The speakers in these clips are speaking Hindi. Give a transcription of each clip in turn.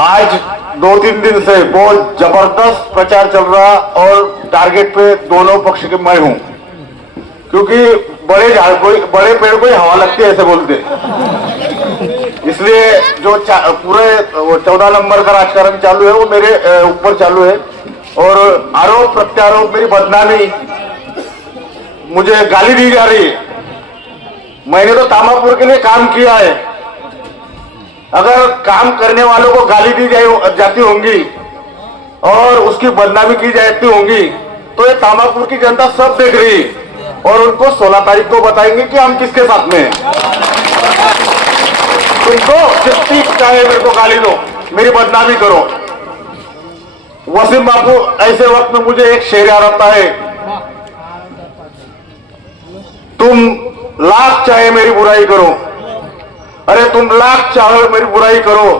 आज 2-3 दिन से बहुत जबरदस्त प्रचार चल रहा और टारगेट पे दोनों पक्ष के मैं हूं, क्योंकि बड़े पेड़ को ही हवा लगती है ऐसे बोलते। इसलिए जो पूरे 14 नंबर का राजकारण चालू है वो मेरे ऊपर चालू है और आरोप प्रत्यारोप, मेरी बदनामी, मुझे गाली दी जा रही है। मैंने तो तामापुर के लिए काम किया है। अगर काम करने वालों को गाली दी जाती होंगी और उसकी बदनामी की जाती होंगी तो ये तामापुर की जनता सब देख रही है और उनको 16 तारीख को बताएंगे कि हम किसके साथ में हैं। तुमको जितनी चाहे मेरे को गाली दो, मेरी बदनामी करो। वसीम बापू ऐसे वक्त में मुझे एक शेर याद आता है, तुम लाख चाहे मेरी बुराई करो, अरे तुम लाख चाहे मेरी बुराई करो,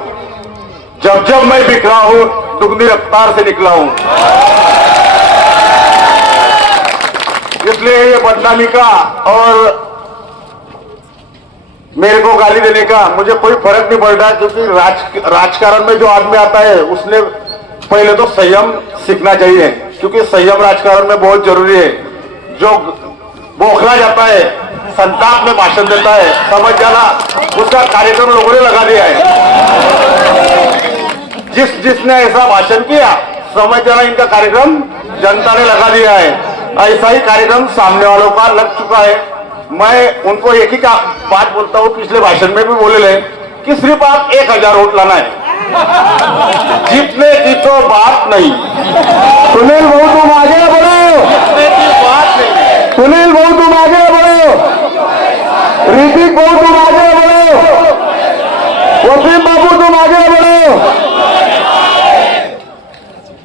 जब जब मैं बिखरा हूं दुगनी रफ्तार से निकला हूं। इसलिए ये बदनामी का और मेरे को गाली देने का मुझे कोई फर्क नहीं पड़ रहा, क्योंकि राजकारण में जो आदमी आता है उसने पहले तो संयम सीखना चाहिए, क्योंकि संयम राजकारण में बहुत जरूरी है। जो बौखला जाता है, संताप में भाषण देता है, समझ जाना उसका कार्यक्रम लोगों ने लगा दिया है। जिसने ऐसा भाषण किया समझ जाना इनका कार्यक्रम जनता ने लगा दिया है। ऐसा ही कार्यक्रम सामने वालों का लग चुका है। मैं उनको एक ही बात बोलता हूं, पिछले भाषण में भी बोले ले कि सिर्फ आप 1000 वोट लाना है, जीतने की तो बात नहीं। सुनील भाऊ तुम आगे बढ़ो, जीतने की बात नहीं। सुनील भाऊ तुम आगे बढ़ो, ऋतिक भाऊ तुम आगे बढ़ो, वसीम बाबू तुम आगे बढ़ो।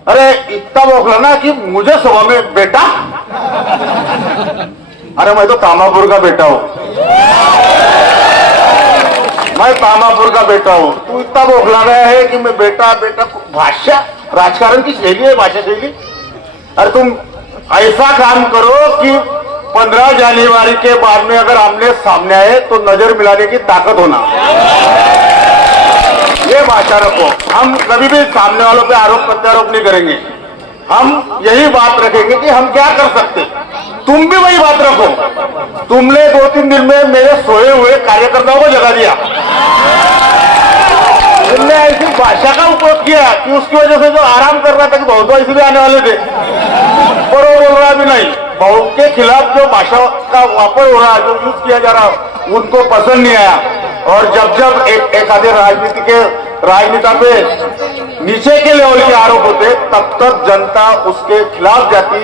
अरे इतना बोखला ना कि मुझे सभा में बेटा, अरे मैं तो तामापुर का बेटा हूं, मैं तामापुर का बेटा हूं। तू इतना बोखला गया है कि मैं बेटा बेटा। भाषा राजकारण की शैली है, भाषा शैली। अरे तुम ऐसा काम करो कि 15 जनवरी के बाद में अगर आमने सामने आए तो नजर मिलाने की ताकत होना, ये भाषा रखो। हम कभी भी सामने वालों पे आरोप प्रत्यारोप नहीं करेंगे। हम यही बात रखेंगे कि हम क्या कर सकते। तुम भी वही बात रखो। तुमने 2-3 दिन में मेरे सोए हुए कार्यकर्ताओं को जगा दिया। तुमने ऐसी भाषा का उपयोग किया कि उसकी वजह से जो आराम कर रहा था कि बहुत ऐसे भी आने वाले थे, पर वो बोल रहा भी नहीं। बहुत के खिलाफ जो भाषा का वापर हो रहा है, जो यूज किया जा रहा है, उनको पसंद नहीं आया। और जब एक आधे राजनीता पे नीचे के लेवल के आरोप होते तब तक जनता उसके खिलाफ जाती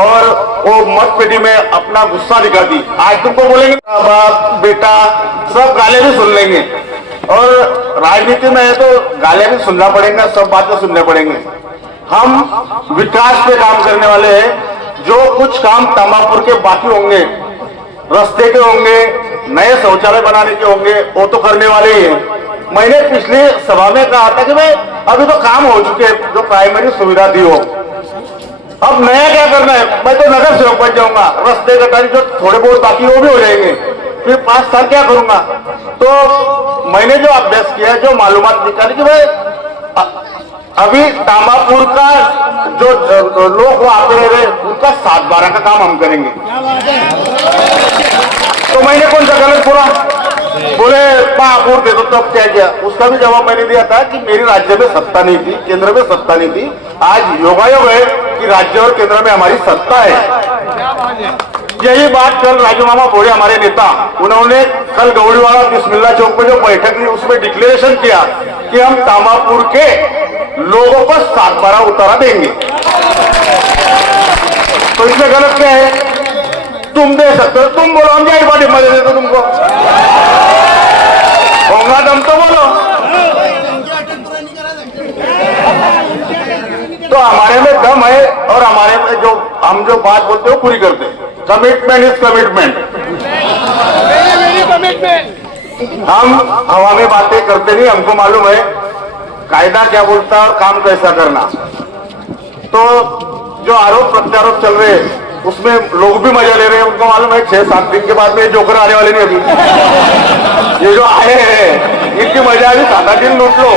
और वो मत पेटी में अपना गुस्सा दिखाती। आज तुमको बोलेंगे बाप बेटा, सब गाले भी सुन लेंगे और राजनीति में है तो गाले भी सुनना पड़ेगा, सब बातें सुनने पड़ेंगे। हम विकास पे काम करने वाले हैं। जो कुछ काम तामापुर के बाकी होंगे, रास्ते के होंगे, नए शौचालय बनाने के होंगे, वो तो करने वाले ही हैं। मैंने पिछली सभा में कहा था कि भाई अभी तो काम हो चुके हैं, जो प्राइमरी सुविधा दी हो, अब नया क्या करना है। मैं तो नगर सेवक बन जाऊंगा, रास्ते गटारी जो थोड़े बहुत बाकी वो भी हो जाएंगे, फिर 5 साल क्या करूंगा। तो मैंने जो अभ्यास किया, जो मालूमात निकाली कि भाई अभी तामापुर का जो लोग वहां पे रह रहे उनका 7-12 का काम हम करेंगे। तो मैंने कौन सा गलत बोला? बोले महापुर दे दो, तब क्या किया? उसका भी जवाब मैंने दिया था कि मेरी राज्य में सत्ता नहीं थी, केंद्र में सत्ता नहीं थी। आज योगायोग है कि राज्य और केंद्र में हमारी सत्ता है। यही बात कल राजू मामा बोले हमारे नेता, उन्होंने कल गौरीवाड़ा बिस्मिल्ला चौक में जो बैठक हुई उसमें डिक्लेरेशन किया कि हम तामापुर के लोगों को 7-12 उतारा देंगे। तो इसमें गलत क्या है? तुम दे सकते हो, तुम बोलो, हम जाए पार्टी मजे देते तुमको होगा, दम तो बोलो। तो हमारे में दम है और हमारे में जो हम जो बात बोलते हो पूरी करते हैं। Commitment is commitment. हम हवा में बातें करते नहीं, हमको मालूम है कायदा क्या बोलता है और काम कैसा करना। तो जो आरोप प्रत्यारोप चल रहे हैं उसमें लोग भी मजा ले रहे हैं, उनको मालूम है 6-7 दिन के बाद में जोकर आने वाले नहीं। अभी ये जो आए हैं इनकी मजा अभी 7-8 दिन लूट लो,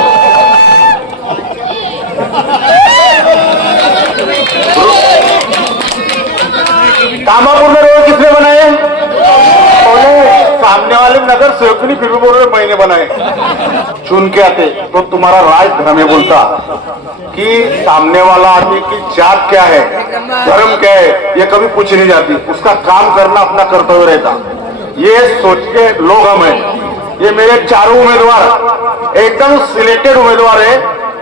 कामापुर में रोड किसने बनाए? सामने वाले नगर सेवक नहीं, फिर भी बोल रहे मैंने बनाए। चुन के आते तो तुम्हारा राज धर्म बोलता कि सामने वाला आदमी की जात क्या है, धर्म क्या है, ये कभी पूछी नहीं जाती। उसका काम करना अपना कर्तव्य रहता। ये सोच के लोग हम हैं। ये मेरे चारों उम्मीदवार एकदम सिलेक्टेड उम्मीदवार है।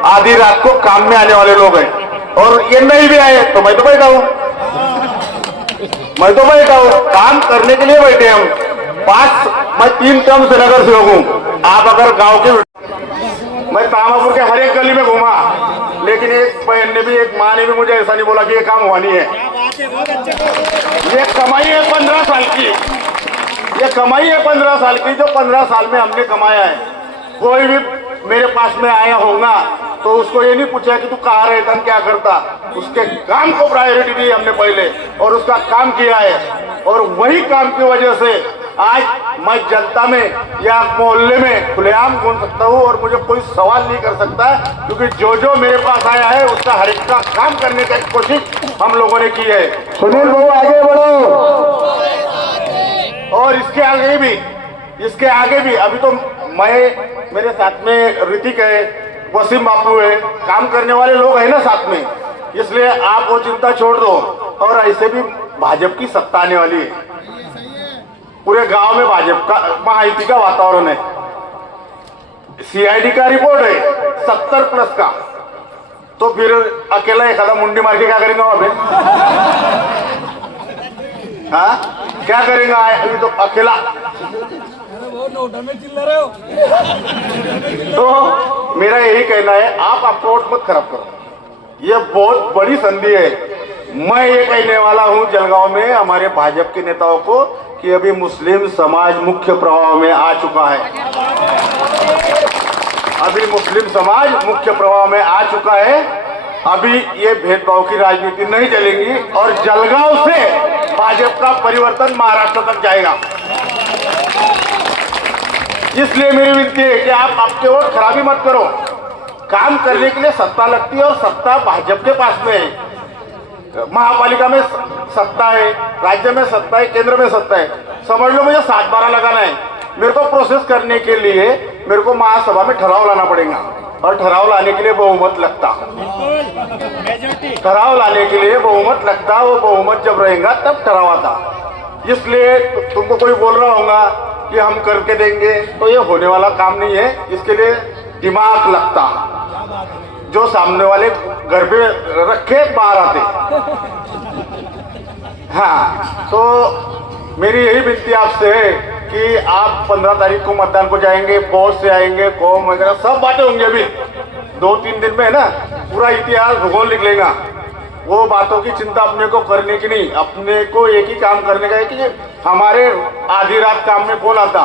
आधी रात को काम में आने वाले लोग हैं, और ये नहीं भी आए तो मैं तो बैठा हूं, काम करने के लिए बैठे हम। मैं 3 टर्म से नगर सेवक हूं। आप अगर गांव के, मैं कामापुर के हर एक गली में घूमा, लेकिन एक बहन ने भी, एक माँ ने भी मुझे ऐसा नहीं बोला कि ये काम हुआ नहीं है। ये कमाई है 15 साल की, ये कमाई है 15 साल की, जो 15 साल में हमने कमाया है। कोई भी मेरे पास में आया होगा तो उसको ये नहीं पूछा कि तू कहाँ रहता, क्या करता। उसके काम को प्रायोरिटी दी हमने पहले, और उसका काम किया है। और वही काम की वजह से आज मैं जनता में या मोहल्ले में खुलेआम बोल सकता हूँ, और मुझे कोई सवाल नहीं कर सकता, क्योंकि जो जो मेरे पास आया है उसका हर एक का काम करने की कोशिश हम लोगों ने की है। सुनील बाबू आगे बढ़ो। और इसके आगे भी अभी तो मेरे साथ में ऋतिक है, वसीम बापू है, काम करने वाले लोग हैं ना साथ में। इसलिए आप वो चिंता छोड़ दो। और ऐसे भी भाजपा की सत्ता आने वाली है। पूरे गांव में भाजपा का, महायुति का वातावरण है। सीआईडी का रिपोर्ट है 70+ का। तो फिर अकेला एखादा मुंडी मार के क्या करेंगे वहां पे? हाँ, क्या करेंगे अभी तो अकेला? तो मेरा यही कहना है, आप अपना वोट मत खराब करो। ये बहुत बड़ी संधि है। मैं ये कहने वाला हूं जलगांव में हमारे भाजपा के नेताओं को कि अभी मुस्लिम समाज मुख्य प्रभाव में आ चुका है। अभी मुस्लिम समाज मुख्य प्रभाव में आ चुका है। अभी ये भेदभाव की राजनीति नहीं चलेगी, और जलगांव से भाजपा का परिवर्तन महाराष्ट्र तक जाएगा। इसलिए मेरी विनती है कि आप आपके वोट खराबी मत करो। काम करने के लिए सत्ता लगती है, और सत्ता भाजपा के पास में है। महापालिका में सत्ता है, राज्य में सत्ता है, केंद्र में सत्ता है। समझ लो मुझे 7-12 लगाना है। मेरे को प्रोसेस करने के लिए मेरे को महासभा में ठराव लाना पड़ेगा, और ठराव लाने के लिए बहुमत लगता। ठराव लाने के लिए बहुमत लगता, वो बहुमत जब रहेगा तब ठराव आता। इसलिए तुमको कोई बोल रहा होगा कि हम करके देंगे, तो ये होने वाला काम नहीं है। इसके लिए दिमाग लगता, जो सामने वाले घर पे रखे बाहर आते। हाँ, तो मेरी यही विनती आपसे है कि आप 15 तारीख को मतदान को जाएंगे, बहुत से आएंगे, कौम वगैरह सब बातें होंगी। अभी 2-3 दिन में है ना, पूरा इतिहास भूगोल निकलेगा। वो बातों की चिंता अपने को करने की नहीं, अपने को एक ही काम करने का है कि हमारे आधी रात काम में कौन आता,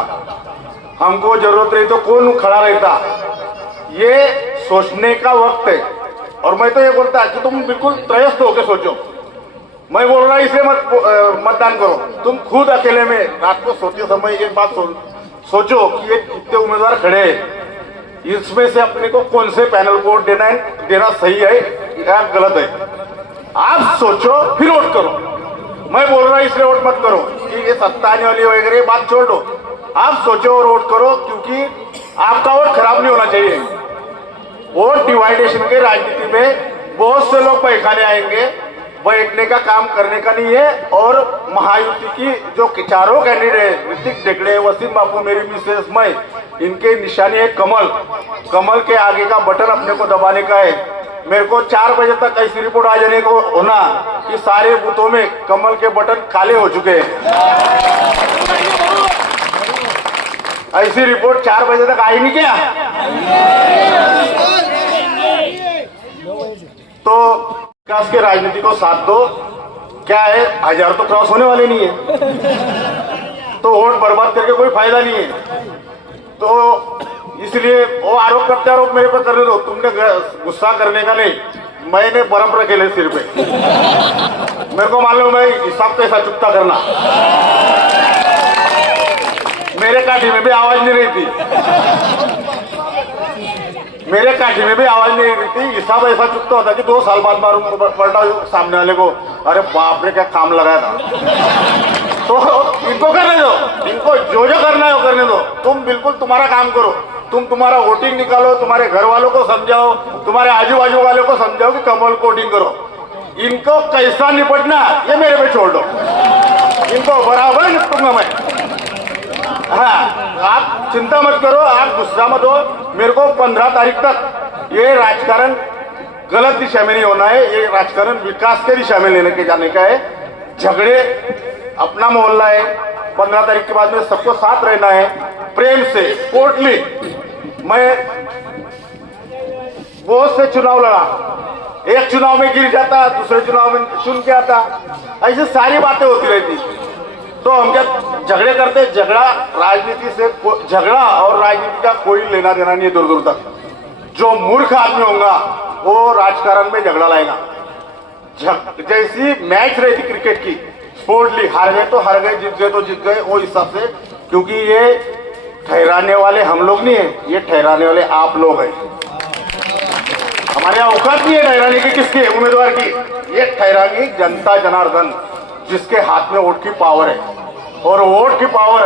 हमको जरूरत रही तो कौन खड़ा रहता। ये सोचने का वक्त है। और मैं तो ये बोलता कि तुम बिल्कुल त्रयस्थ होकर सोचो। मैं बोल रहा इसलिए मतदान करो। तुम खुद अकेले में रात को सोते समय एक बात सोचो कि ये कितने उम्मीदवार खड़े हैं, इसमें से अपने को कौन से पैनल को वोट देना सही है या गलत है। आप सोचो फिर वोट करो। मैं बोल रहा इसलिए वोट मत करो कि ये सत्ता आने वाली वगैरह ये बात छोड़ दो। आप सोचो और वोट करो, क्योंकि आपका वोट खराब नहीं होना चाहिए। वोट डिवाइडेशन के राजनीति में बहुत से लोग बहकाने आएंगे, बैठने का काम करने का नहीं है। और महायुति की जो चारों कैंडिडेट ऋतिक ढेकड़े, वसीम बापू, मेरी मिसेस, मैं, इनके निशानी है कमल। कमल के आगे का बटन अपने को दबाने का है। मेरे को 4 बजे तक ऐसी रिपोर्ट आ जाने को होना कि सारे बूथों में कमल के बटन काले हो चुके हैं। ऐसी रिपोर्ट 4 बजे तक आई नहीं क्या? तो विकास के राजनीति को साथ दो। क्या है, 1000 तो क्रॉस होने वाले नहीं है, तो वोट बर्बाद करके कोई फायदा नहीं है। तो इसलिए वो आरोप प्रत्यारोप मेरे पर करने दो। तुमने गुस्सा करने का नहीं, मैंने बर्फ रखे ले सिर पे। मेरे को मालूम है हिसाब कैसा चुकता करना। मेरे काठी में भी आवाज नहीं रही थी। मेरे काठी में भी आवाज नहीं रही थी। हिसाब ऐसा चुकता होता कि 2 साल बाद मारूं पलटा सामने वाले को, अरे बाप रे क्या काम लगाया था। तो इनको करने दो, इनको जो जो करना है वो करने दो। तुम बिल्कुल तुम्हारा काम करो, तुम तुम्हारा वोटिंग निकालो, तुम्हारे घर वालों को समझाओ, तुम्हारे आजू बाजू वालों को समझाओ कि कमल को वोटिंग करो। इनको कैसा निपटना ये मेरे पे छोड़ दो, इनको बराबर निपटूंगा मैं। हाँ, आप चिंता मत करो, आप गुस्सा मत हो। मेरे को 15 तारीख तक ये राजकारण गलत दिशा में नहीं होना है, ये राजकारण विकास के दिशा में लेने के जाने का है। झगड़े अपना मोहल्ला है, 15 तारीख के बाद में सबको साथ रहना है, प्रेम से कोर्टली। मैं बहुत से चुनाव लड़ा, एक चुनाव में गिर जाता, दूसरे चुनाव में चुन के आता, ऐसी सारी बातें होती रहती। तो हम क्या झगड़े करते, झगड़ा राजनीति से, झगड़ा और राजनीति का कोई लेना देना नहीं है दूर दूर तक। जो मूर्ख आदमी होगा वो राजकारण में झगड़ा लाएगा। जैसी मैच रहती क्रिकेट की, स्पोर्टली, हार गए तो हार गए, जीत गए तो जीत गए, वो हिसाब से। क्योंकि ये ठहराने वाले हम लोग नहीं है, ये ठहराने वाले आप लोग हैं। हमारे यहाँ औकात नहीं है ठहराने की किसके उम्मीदवार की, ये ठहराएगी जनता जनार्दन, जिसके हाथ में वोट की पावर है। और वोट की पावर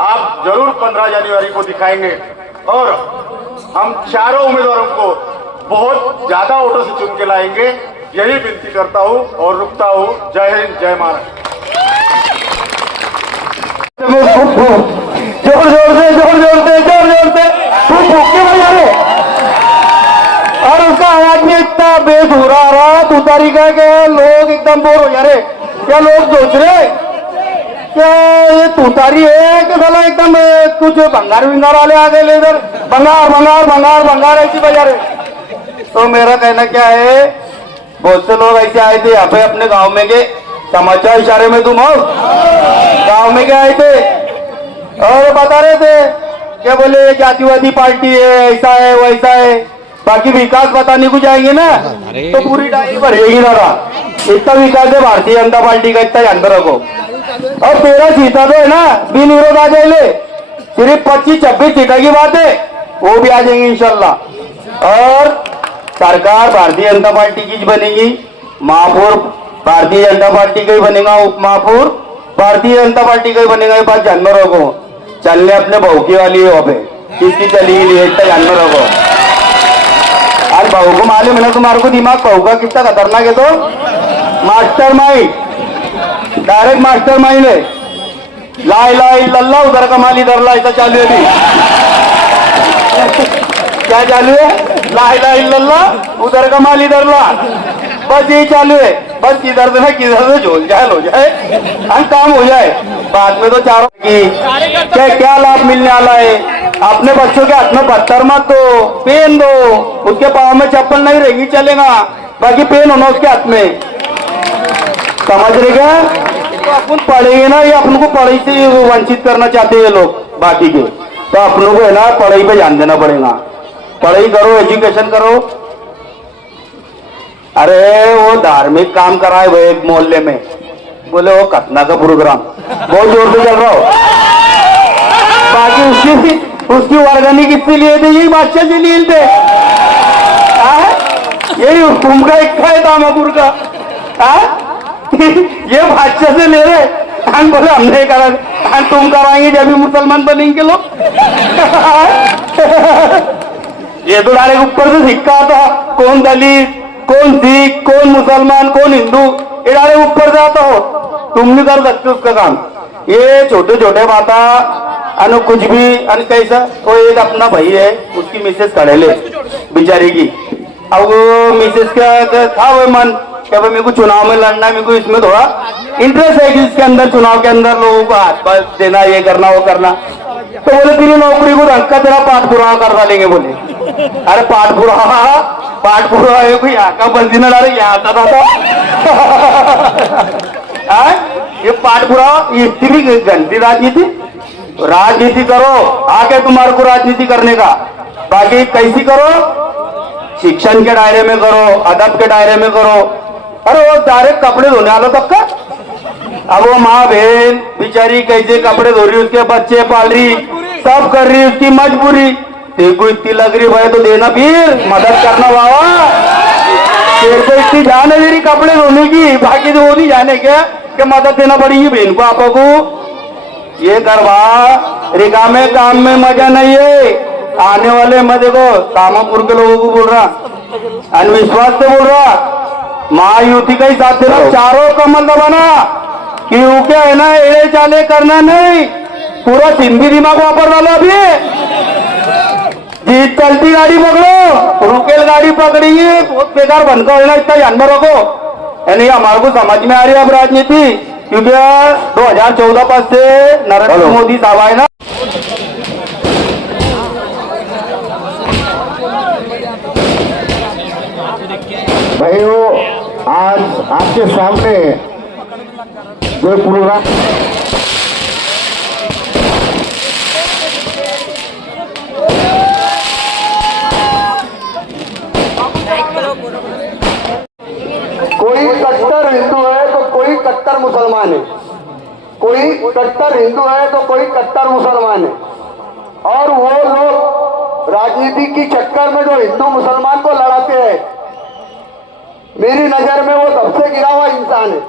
आप जरूर 15 जनवरी को दिखाएंगे और हम चारों उम्मीदवारों को बहुत ज्यादा वोटों से चुन के लाएंगे। यही विनती करता हूं और रुकता हूं। जय हिंद, जय महाराष्ट्र। जोर जोर से जोर जोर से जोर जोर से फूक फूक के बजा रहे, और उसका आवाज में इतना बेस हो रहा तुतारी का कि लोग एकदम बोर हो जा रहे। क्या लोग सोच रहे क्या ये तुतारी है कि साला एकदम कुछ भंगार विंगार वाले आ गए इधर, भंगार भंगार भंगार भंगार ऐसी बजा रहे। तो मेरा कहना क्या है, बहुत से लोग ऐसे आए थे यहाँ पे अपने गांव में के समाचार इशारे में, तुम हो गांव में क्या आए थे और बता रहे थे क्या, बोले जातिवादी पार्टी है, ऐसा है वैसा है, बाकी विकास बताने को जाएंगे ना तो पूरी डायरी भरेगी ना। इतना विकास है भारतीय जनता पार्टी का, इतना जानते रखो। और 13 सीटा तो है ना बिन विरोध आ जाएंगे, सिर्फ 25-26 सीटा की बात है, वो भी आ जाएंगे इंशाल्लाह। और सरकार भारतीय जनता पार्टी की बनेगी, महापौर भारतीय जनता पार्टी का ही बनेगा, उप महापौर भारतीय जनता पार्टी का ही बनेगा। ये बात जानते रखो, चलने अपने भौकी वाली है वहाँ पे, किसकी चली गई है इतना जानते रखो। आज बहू को मालूम है ना तुम्हारे को, दिमाग बहू का कितना खतरनाक है। तो master mind, direct master mind है। ला इलाहा इल्लल्लाह उधर का माल इधर ला, ऐसा चालू है अभी। क्या चालू है? ला इलाहा इल्लल्लाह उधर का माल इधर ला, बस यही चालू है। बस किधर से ना किधर से झोल जाए हो जाए, हम काम हो जाए। बाद में तो चारों की क्या लाभ मिलने वाला है। अपने बच्चों के हाथ में पत्थर मत दो, पेन दो, उसके पाँव में चप्पल नहीं रहेगी चलेगा, बाकी पेन होना उसके हाथ में, समझ रहे क्या। तो अपन पढ़ेंगे ना, ये अपन को पढ़ाई से वंचित करना चाहते हैं लोग बाकी के, तो अपनों को है ना पढ़ाई पे ध्यान देना पड़ेगा। पढ़ाई करो, एजुकेशन करो। अरे वो धार्मिक काम करा है वो एक मोहल्ले में, बोले वो खतना का प्रोग्राम बहुत जोर से चल रहा हो, बाकी उसकी वर्गनी किससे लिए थे? यही बादशाह से लिए थे, यही हुकुम का इक्का है दामापुर का, ये बादशाह से ले रहे। हम बोले हमने करा, तुम कराएंगे जब भी मुसलमान बनेंगे लोग। ये तो डायरेक्ट ऊपर से सिक्का था, कौन दलित, कौन सिख, कौन मुसलमान, कौन हिंदू, ये डायरेक्ट ऊपर से आता हो। तुम नहीं कर सकते उसका काम। ये छोटे छोटे बात अनु कुछ भी अन कैसा। वो एक अपना भाई है, उसकी मिसेस खड़े ले बेचारी की, अब वो मिसेस का था वो मन क्या मेरे को चुनाव में लड़ना है, मेरे को इसमें थोड़ा इंटरेस्ट है कि इसके अंदर चुनाव के अंदर लोगों को हाथ पास देना, ये करना वो करना। तो बोले तेरी नौकरी को धक्का तेरा पाठ पुरावा करवा लेंगे। बोले अरे पाठ पुरावा है कोई यहाँ का बंदी न डाले, यहाँ आता था। ये पाठ पुरावा, इतनी गंदी राजनीति करो, आके तुम्हारे को राजनीति करने का। बाकी कैसी करो, शिक्षण के दायरे में करो, अदब के दायरे में करो। अरे वो डायरेक्ट कपड़े धोने वालों तक का, अब वो माँ बहन बेचारी कैसे कपड़े धो रही, उसके बच्चे पाल रही, सब कर रही, उसकी मजबूरी। तेरे को इतनी लग रही भाई तो देना फिर मदद करना बाबा। तेरे को इतनी जान है मेरी कपड़े धोने की, बाकी तो वो नहीं जाने क्या कि मदद देना पड़ेगी बहन को आपा को। ये करवा रिकामे काम में मजा नहीं है। आने वाले मैं देखो कामापुर के लोगों को बोल रहा, अनविश्वास से बोल रहा, महायुति का ही साथ देना, चारों कमल दबाना। क्योंकि है ना एड़े चाले करना नहीं, पूरा सिंधी दिमाग वापर डालो। अभी जीत चलती गाड़ी पकड़ो, रुकेल गाड़ी पकड़ी है बहुत बेकार बनकर होना, इतना जानवर रखो। यानी हमारे को समझ में आ रही है अब राजनीति, क्योंकि 2014 पास से नरेंद्र मोदी साहब आए ना। भाइयों, आज आपके सामने जो प्रोग्राम कोई कट्टर हिंदू है तो कोई कट्टर मुसलमान है, कोई कट्टर हिंदू है तो कोई कट्टर मुसलमान है। और वो लोग राजनीति की चक्कर में जो हिंदू मुसलमान को लड़ाते हैं, मेरी नजर में वो सबसे गिरा हुआ इंसान है।